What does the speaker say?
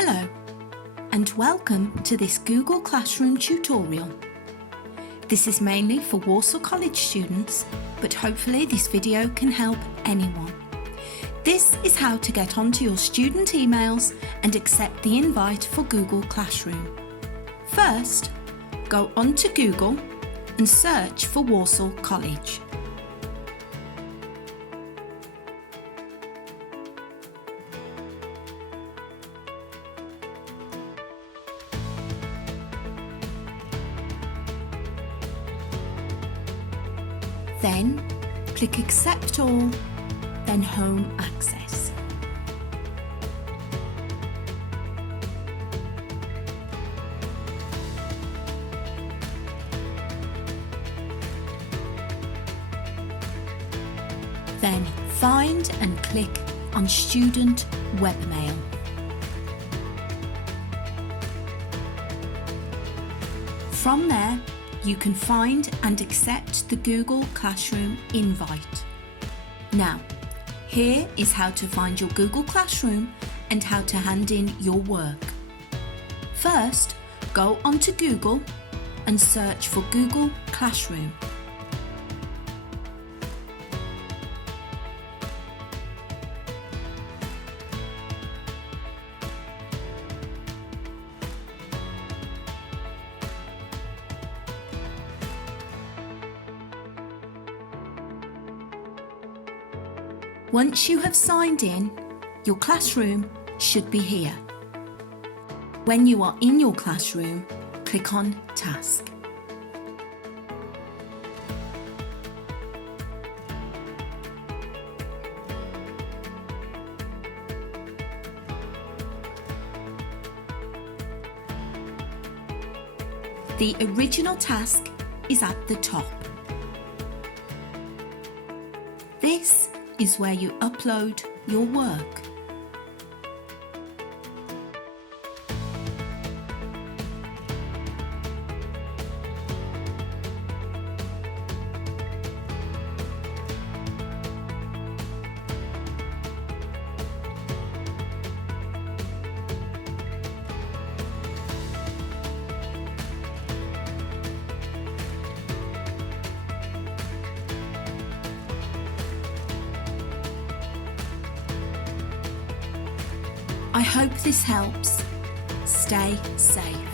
Hello, and welcome to this Google Classroom tutorial. This is mainly for Walsall College students, but hopefully this video can help anyone. This is how to get onto your student emails and accept the invite for Google Classroom. First, go onto Google and search for Walsall College. Then click Accept All, then Home Access. Then find and click on Student Webmail. From there, you can find and accept the Google Classroom invite. Now, here is how to find your Google Classroom and how to hand in your work. First, go onto Google and search for Google Classroom. Once you have signed in, your classroom should be here. When you are in your classroom, click on Task. The original task is at the top. This is where you upload your work. I hope this helps. Stay safe.